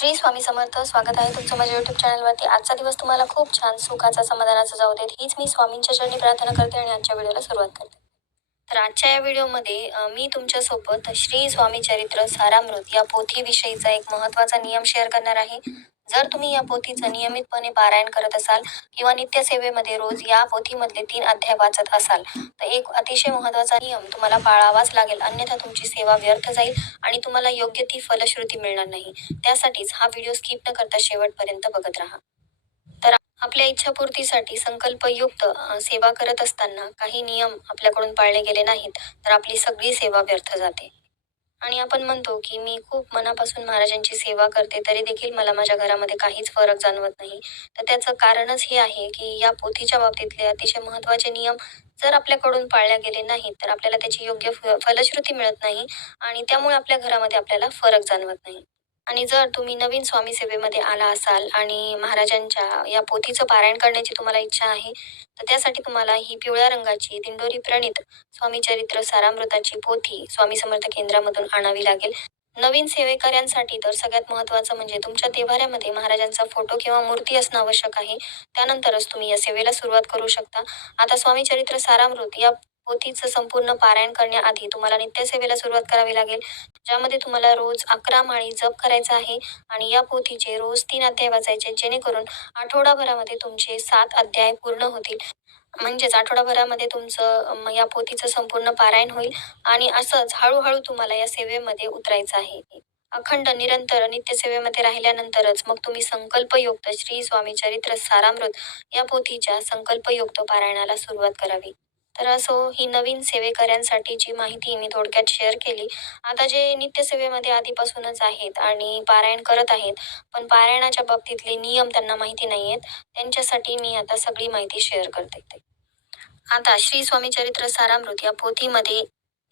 श्री स्वामी समर्थ. स्वागत आहे तुमचं माझ्या युट्यूब चॅनलवरती. आजचा दिवस तुम्हाला खूप छान सुखाचा समाधानाचा जाऊ देत, हीच मी स्वामींच्या चरणी प्रार्थना करते आणि आजच्या व्हिडिओला सुरुवात करते. तर आजच्या या व्हिडिओमध्ये मी तुमच्यासोबत श्री स्वामी चरित्र सारामृत या पोथीविषयीचा एक महत्त्वाचा नियम शेअर करणार आहे. जर तुम्ही या पोथीचं नियमितपणे पारायण करत असाल किंवा नित्यसेवेमध्ये रोज या पोथीमधले 3 अध्याय वाचत असाल तर एक अतिशय महत्त्वाचा नियम तुम्हाला पाळावाच लागेल, अन्यथा तुमची सेवा व्यर्थ जाईल आणि तुम्हाला योग्य ती फलश्रुती मिळणार नाही. त्यासाठीच हा व्हिडिओ स्किप न करता शेवटपर्यंत बघत राहा. तर आपल्या इच्छापूर्तीसाठी संकल्पयुक्त सेवा करत असताना काही नियम आपल्याकडून पाळले गेले नाहीत तर आपली सगळी सेवा व्यर्थ जाते. आणि आपण म्हणतो की मी खूप मनापासून महाराजांची सेवा करते तरी देखील मला माझ्या घरामध्ये काहीच फरक जाणवत नाही. तर त्याचं कारणच हे आहे की या पोथीच्या बाबतीतले अतिशय महत्त्वाचे नियम जर आपल्याकडून पाळल्या गेले नाहीत तर आपल्याला त्याची योग्य फलश्रुती मिळत नाही आणि त्यामुळे आपल्या घरामध्ये आपल्याला फरक जाणवत नाही. आणि जर तुम्ही नवीन स्वामी सेवेमध्ये आला असाल आणि महाराजांच्या या पोथीचं पारायण करण्याची तुम्हाला इच्छा आहे तर त्यासाठी तुम्हाला ही पिवळ्या रंगाची दिंडोरी प्रणित स्वामी चरित्र सारामृताची पोथी स्वामी समर्थ केंद्रामधून आणावी लागेल. नवीन सेवेकऱ्यांसाठी तर सगळ्यात महत्त्वाचं म्हणजे तुमच्या देव्हाऱ्यामध्ये महाराजांचा फोटो किंवा मूर्ती असणं आवश्यक आहे. त्यानंतरच तुम्ही या सेवेला सुरुवात करू शकता. आता स्वामी चरित्र सारामृत या पोथीचं संपूर्ण पारायण करण्याआधी तुम्हाला नित्यसेवेला सुरुवात करावी लागेल, ज्यामध्ये तुम्हाला रोज 11 माळी जप करायचा आहे आणि या पोथीचे रोज 3 अध्याय वाचायचे, जेणेकरून आठवडाभरामध्ये तुमचे 7 अध्याय पूर्ण होतील. म्हणजेच आठवडाभरामध्ये तुमचं या पोथीचं संपूर्ण पारायण होईल आणि असंच हळूहळू तुम्हाला या सेवेमध्ये उतरायचं आहे. अखंड निरंतर नित्यसेवेमध्ये राहिल्यानंतरच मग तुम्ही संकल्पयुक्त श्री स्वामी चरित्र सारामृत या पोथीच्या संकल्पयुक्त पारायणाला सुरुवात करावी. तर असो, ही नवीन सेवेकऱ्यांसाठीची माहिती मी थोडक्यात शेअर केली. आता जे नित्यसेवेमध्ये आधीपासूनच आहेत आणि पारायण करत आहेत पण पारायणाच्या बाबतीतले नियम त्यांना माहिती नाहीयेत, त्यांच्यासाठी मी आता सगळी माहिती शेअर करते. आता श्री स्वामी चरित्र सारामृत या पोथीमध्ये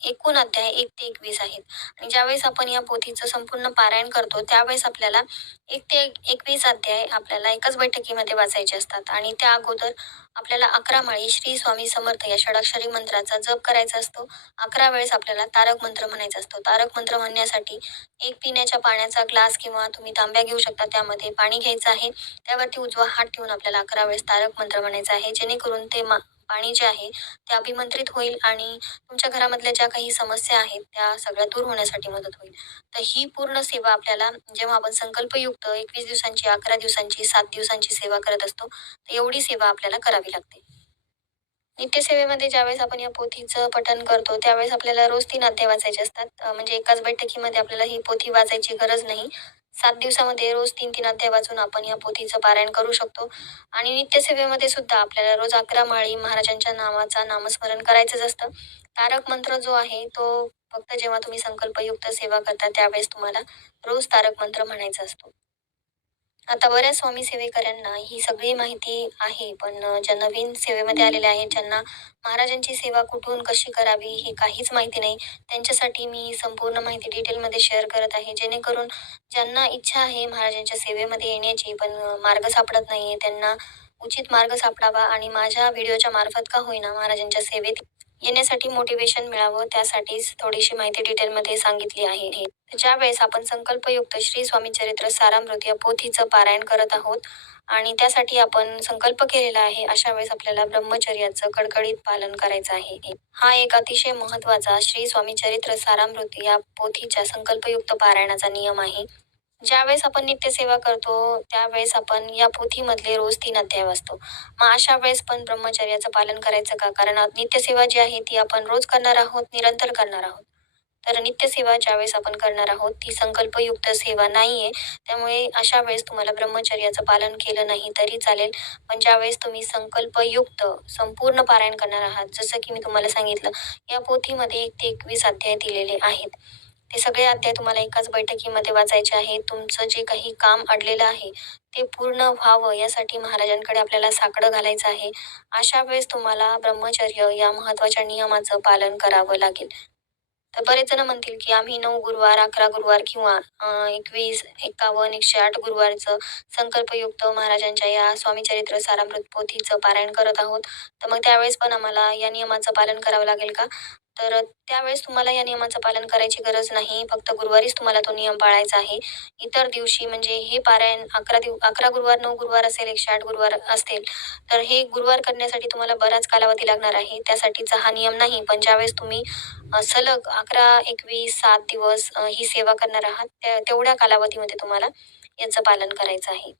एकूण अध्याय 1 ते 21 आहेत आणि ज्यावेळेस आपण या पोथीचं संपूर्ण पारायण करतो त्यावेळेस आपल्याला 1 ते 21 अध्याय आपल्याला एकाच बैठकीमध्ये वाचायचे असतात आणि त्या अगोदर आपल्याला 11 माळी श्री स्वामी समर्थ या षडाक्षरी मंत्राचा जप करायचा असतो. 11 वेळेस आपल्याला तारक मंत्र म्हणायचा असतो. तारक मंत्र म्हणण्यासाठी एक पिण्याच्या पाण्याचा ग्लास किंवा तुम्ही तांब्या घेऊ शकता, त्यामध्ये पाणी घ्यायचं आहे. त्यावरती उजवा हात ठेवून आपल्याला 11 वेळेस तारक मंत्र म्हणायचा आहे, जेणेकरून ते पाणी जे आहे ते अभिमंत्रित होईल आणि तुमच्या घरामधल्या ज्या काही समस्या आहेत त्या सगळ्या दूर होण्यासाठी मदत होईल. तर ही पूर्ण सेवा आपल्याला जेव्हा आपण संकल्पयुक्त 21 दिवसांची, 11 दिवसांची, 7 दिवसांची सेवा करत असतो तर एवढी सेवा आपल्याला करावी लागते. नित्यसेवेमध्ये ज्यावेळेस आपण या पोथीचं पठण करतो त्यावेळेस आपल्याला रोज 3 अध्याय वाचायचे असतात. म्हणजे एकाच बैठकीमध्ये आपल्याला ही पोथी वाचायची गरज नाही. 7 दिवसामध्ये रोज 3-3 अध्याय वाचून आपण या पोथीचं पारायण करू शकतो. आणि नित्यसेवेमध्ये सुद्धा आपल्याला रोज 11 माळी महाराजांच्या नावाचा नामस्मरण करायचंच असतं. तारक मंत्र जो आहे तो फक्त जेव्हा तुम्ही संकल्पयुक्त सेवा करता त्यावेळेस तुम्हाला रोज तारक मंत्र म्हणायचा असतो. आता बऱ्याच स्वामी सेवेकऱ्यांना ही सगळी माहिती आहे, पण ज्या नवीन सेवेमध्ये आलेल्या आहेत, ज्यांना महाराजांची सेवा कुठून कशी करावी हे काहीच माहिती नाही, त्यांच्यासाठी मी संपूर्ण माहिती डिटेलमध्ये शेअर करत आहे, जेणेकरून ज्यांना इच्छा आहे महाराजांच्या सेवेमध्ये येण्याची पण मार्ग सापडत नाहीये त्यांना उचित मार्ग सापडावा आणि माझ्या व्हिडिओच्या मार्फत का होईना महाराजांच्या सेवेत येण्यासाठी मोटिवेशन मिळावं, त्यासाठीच थोडीशी माहिती डिटेलमध्ये सांगितली आहे. ज्यावेळेस आपण संकल्पयुक्त श्री स्वामी चरित्र सारामृत या पोथीचं पारायण करत आहोत आणि त्यासाठी आपण संकल्प केलेला आहे, अशा वेळेस आपल्याला ब्रह्मचर्याचं कडकडीत पालन करायचं आहे. हा एक अतिशय महत्त्वाचा श्री स्वामी चरित्र सारामृत या पोथीच्या संकल्पयुक्त पारायणाचा नियम आहे. ज्यावेळेस आपण नित्यसेवा करतो त्यावेळेस आपण या पोथीमधले रोज 3 अध्याय वाचतो. मग अशा वेळेस पण ब्रह्मचर्याचं पालन करायचं का? कारण नित्यसेवा जी आहे ती आपण रोज करणार आहोत, निरंतर करणार आहोत. तर नित्यसेवा ज्यावेळेस आपण करणार आहोत ती संकल्पयुक्त सेवा नाहीये, त्यामुळे अशा वेळेस तुम्हाला ब्रह्मचर्याचं पालन केलं नाही तरी चालेल. पण ज्यावेळेस तुम्ही संकल्पयुक्त संपूर्ण पारायण करणार आहात, जसं की मी तुम्हाला सांगितलं या पोथीमध्ये 1 ते 21 अध्याय दिलेले आहेत. ते सगळे अध्याय तुम्हाला एकाच बैठकीमध्ये वाचायचे आहे. तुमचं जे काही काम अडलेलं आहे ते पूर्ण व्हावं यासाठी महाराजांकडे आपल्याला साकडं घालायचं आहे. अशा वेळेस तुम्हाला ब्रह्मचर्य या महत्त्वाच्या नियमाचं पालन करावं लागेल. तर बरेच जण म्हणतील की आम्ही 9 गुरुवार, 11 गुरुवार किंवा 21, 51, 108 गुरुवारचं संकल्पयुक्त महाराजांच्या या स्वामी चरित्र सारामृत पोथीचं पारायण करत आहोत. तर मग त्यावेळेस पण आम्हाला या नियमाचं पालन करावं लागेल का? तर त्यावेळेस तुम्हाला या नियमाचं पालन करायची गरज नाही. फक्त गुरुवारीच तुम्हाला तो नियम पाळायचा आहे. इतर दिवशी म्हणजे हे पारायण 11 गुरुवार, 9 गुरुवार असेल, 108 गुरुवार असतील, तर हे गुरुवार करण्यासाठी तुम्हाला बराच कालावधी लागणार आहे. त्यासाठीचा हा नियम नाही. पण ज्यावेळेस तुम्ही सलग 11, 21, 7 दिवस ही सेवा करणार आहात, तेवढ्या कालावधीमध्ये तुम्हाला याचं पालन करायचं आहे.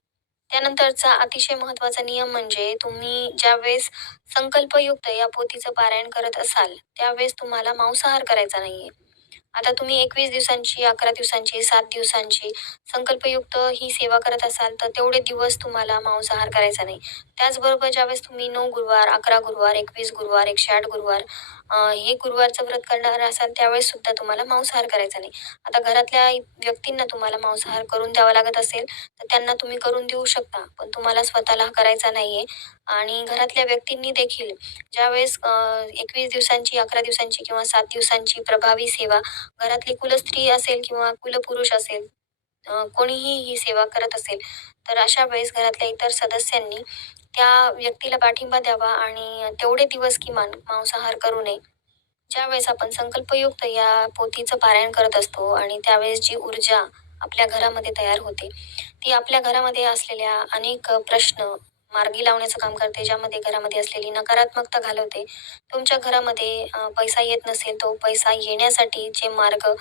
त्यानंतरचा अतिशय महत्त्वाचा नियम म्हणजे तुम्ही ज्यावेळेस संकल्पयुक्त या पोथीचं पारायण करत असाल, त्यावेळेस तुम्हाला मांसाहार करायचा नाहीये. आता तुम्ही 21 दिवसांची, 11 दिवसांची, 7 दिवसांची संकल्पयुक्त ही सेवा करत असाल, तर तेवढे दिवस तुम्हाला मांसाहार करायचा नाही. त्याचबरोबर ज्यावेळेस तुम्ही 9 गुरुवार, 11 गुरुवार, 21 गुरुवार, 108 गुरुवार हे गुरुवारचं व्रत करणार असाल, त्यावेळेस सुद्धा तुम्हाला मांसाहार करायचा नाही. आता घरातल्या व्यक्तींना तुम्हाला मांसाहार करून द्यावा लागत असेल, तर त्यांना तुम्ही करून देऊ शकता. पण तुम्हाला स्वतःला करायचा नाहीये आणि घरातल्या व्यक्तींनी देखील ज्यावेळेस 21 दिवसांची, 11 दिवसांची किंवा 7 दिवसांची प्रभावी सेवा घरातली कुलस्त्री असेल किंवा कुलपुरुष असेल, कोणीही ही सेवा करत असेल, तर अशा वेळेस घरातल्या इतर सदस्यांनी त्या व्यक्तीला पाठिंबा द्यावा आणि तेवढे दिवस किमान मांसाहार करू नये. ज्यावेळेस आपण संकल्पयुक्त या पोथीचं पारायण करत असतो आणि त्यावेळेस जी ऊर्जा आपल्या घरामध्ये तयार होते, ती आपल्या घरामध्ये असलेल्या अनेक प्रश्न मार्गी लावण्याचं काम करते, ज्यामध्ये घरामध्ये असलेली नकारात्मकता घालवते. तुमच्या घरामध्ये पैसा येत नसेल, तो पैसा येण्यासाठी जे मार्ग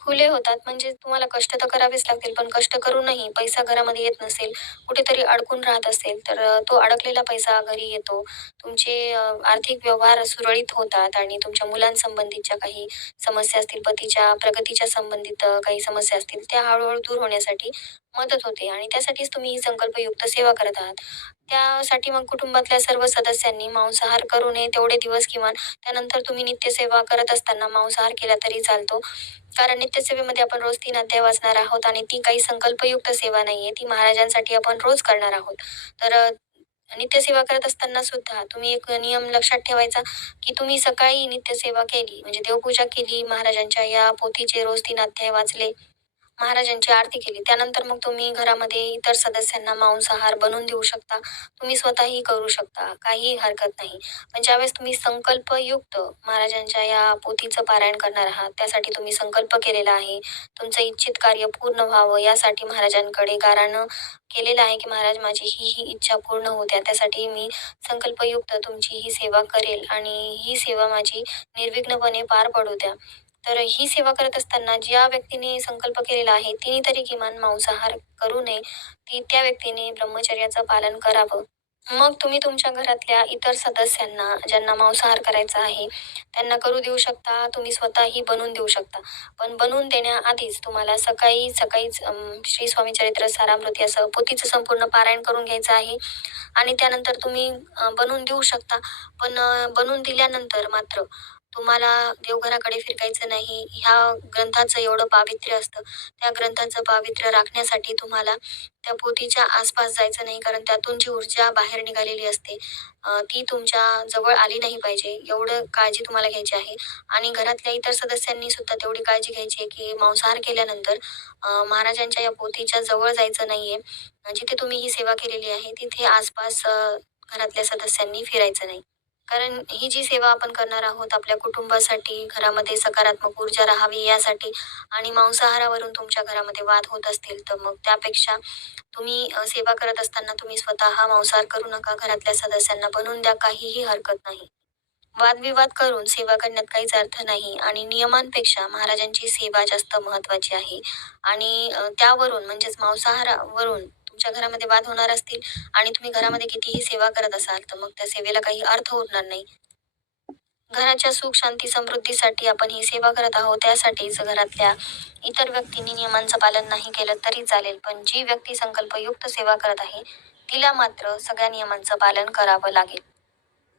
खुले होतात. म्हणजे तुम्हाला कष्ट तर करावेच लागतील, पण कष्ट करूनही पैसा घरामध्ये येत नसेल, कुठेतरी अडकून राहत असेल, तर तो अडकलेला पैसा घरी येतो. तुमचे आर्थिक व्यवहार सुरळीत होतात आणि तुमच्या मुलांसंबंधीच्या काही समस्या असतील, पतीच्या प्रगतीच्या संबंधित काही समस्या असतील, त्या हळू दूर होण्यासाठी मदत होते आणि त्यासाठीच तुम्ही ही संकल्पयुक्त सेवा करत आहात. त्यासाठी मग कुटुंबातल्या सर्व सदस्यांनी मांसाहार करू नये तेवढे दिवस किमान. त्यानंतर तुम्ही नित्यसेवा करत असताना मांसाहार केला तरी चालतो. कारण नित्यसेवेमध्ये आपण रोज 3 अध्याय वाचणार आहोत आणि ती काही संकल्पयुक्त सेवा नाहीये. ती महाराजांसाठी आपण रोज करणार आहोत. तर नित्यसेवा करत असताना सुद्धा तुम्ही एक नियम लक्षात ठेवायचा, की तुम्ही सकाळी नित्यसेवा केली म्हणजे देवपूजा केली, महाराजांच्या या पोथीचे रोज 3 अध्याय वाचले, महाराजांची आरती केली. त्यानंतर मग तुम्ही घरामध्ये इतर सदस्यांना मांसाहार बनवून देऊ शकता. तुम्ही स्वतःही करू शकता. काहीही हरकत नाही. पण ज्यावेळेस तुम्ही संकल्पयुक्त महाराजांच्या या पोथीचं पारायण करणार आहात, त्यासाठी तुम्ही संकल्प केलेला आहे. तुमचं इच्छित कार्य पूर्ण व्हावं यासाठी महाराजांकडे गाऱ्हाणं केलेलं आहे, की महाराज माझी ही इच्छा पूर्ण होऊ द्या. त्यासाठी मी संकल्पयुक्त तुमची ही सेवा करेल आणि ही सेवा माझी निर्विघ्नपणे पार पडू द्या. तर ही सेवा करत असताना ज्या व्यक्तीने संकल्प केलेला आहे, तिने तरी किमान मांसाहार करू नये. त्या व्यक्तीने ब्रह्मचर्याचं पालन करावं. मग तुम्ही तुमच्या घरातल्या इतर सदस्यांना ज्यांना मांसाहार करायचा आहे, त्यांना करू देऊ शकता. तुम्ही स्वतःही बनवून देऊ शकता. पण बनवून देण्याआधीच तुम्हाला सकाळीच श्री स्वामी चरित्र सारामृत या पोथीचं संपूर्ण पारायण करून घ्यायचं आहे आणि त्यानंतर तुम्ही बनवून देऊ शकता. पण बनवून दिल्यानंतर मात्र तुम्हाला देवघराकडे फिरकायचं नाही. ह्या ग्रंथाचं एवढं पावित्र्य असतं. त्या ग्रंथाचं पावित्र्य राखण्यासाठी तुम्हाला त्या पोथीच्या आसपास जायचं नाही. कारण त्यातून जी ऊर्जा बाहेर निघालेली असते, ती तुमच्या जवळ आली नाही पाहिजे. एवढं काळजी तुम्हाला घ्यायची आहे. आणि घरातल्या इतर सदस्यांनी सुद्धा तेवढी काळजी घ्यायची आहे, की मांसाहार केल्यानंतर महाराजांच्या या पोथीच्या जवळ जायचं नाहीये. जिथे तुम्ही ही सेवा केलेली आहे, तिथे आसपास घरातल्या सदस्यांनी फिरायचं नाही. कारण ही जी सेवा आपण करणार आहोत आपल्या कुटुंबासाठी, घरामध्ये सकारात्मक ऊर्जा राहावी यासाठी आणि मांसाहारावरून तुमच्या घरामध्ये वाद होत असतील, तर मग त्यापेक्षा तुम्ही सेवा करत असताना तुम्ही स्वतः मांसाहार करू नका. घरातल्या सदस्यांना बनवून द्या, काहीही हरकत नाही. वादविवाद करून सेवा करण्यात काहीच अर्थ नाही आणि नियमांपेक्षा महाराजांची सेवा जास्त महत्त्वाची आहे. आणि त्यावरून म्हणजेच मांसाहारावरून तुमच्या घरामध्ये वाद होणार असतील आणि तुम्ही घरामध्ये कितीही सेवा करत असाल, तर मग त्या सेवेला काही अर्थ उरणार नाही. घराच्या सुख, शांती, समृद्धीसाठी आपण ही सेवा करत आहोत. त्यासाठीच घरातल्या इतर व्यक्तींनी नियमांचं पालन नाही केलं तरी चालेल. पण जी व्यक्ती संकल्पयुक्त सेवा करत आहे, तिला मात्र सगळ्या नियमांचं पालन करावं लागेल.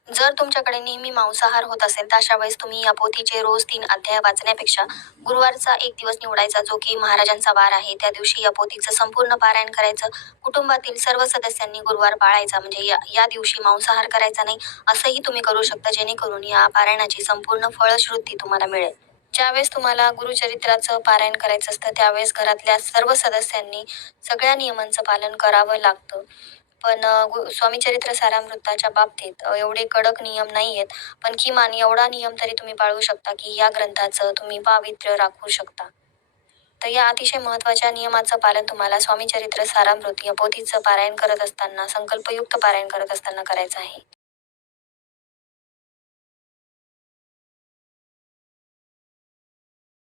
जर तुमच्याकडे नेहमी मांसाहार होत असेल, तर अशा वेळेस तुम्ही या पोथीचे रोज 3 अध्याय वाचण्यापेक्षा गुरुवारचा एक दिवस निवडायचा, जो की महाराजांचा वार आहे. त्या दिवशी या पोथीचं संपूर्ण पारायण करायचं. कुटुंबातील सर्व सदस्यांनी गुरुवार पाळायचा, म्हणजे या या दिवशी मांसाहार करायचा नाही, असंही तुम्ही करू शकता, जेणेकरून या पारायणाची संपूर्ण फळश्रुती तुम्हाला मिळेल. ज्यावेळेस तुम्हाला गुरुचरित्राचं पारायण करायचं असतं, त्यावेळेस घरातल्या सर्व सदस्यांनी सगळ्या नियमांचं पालन करावं लागतं. पण स्वामी चरित्र सारामृताच्या बाबतीत एवढे कडक नियम नाही आहेत. पण किमान एवढा नियम तरी तुम्ही पाळू शकता, की या ग्रंथाचं तुम्ही पावित्र्य राखू शकता. तर या अतिशय महत्त्वाच्या नियमाचं पालन तुम्हाला स्वामी चरित्र सारामृत या पोथीचं पारायण करत असताना, संकल्पयुक्त पारायण करत असताना करायचं आहे.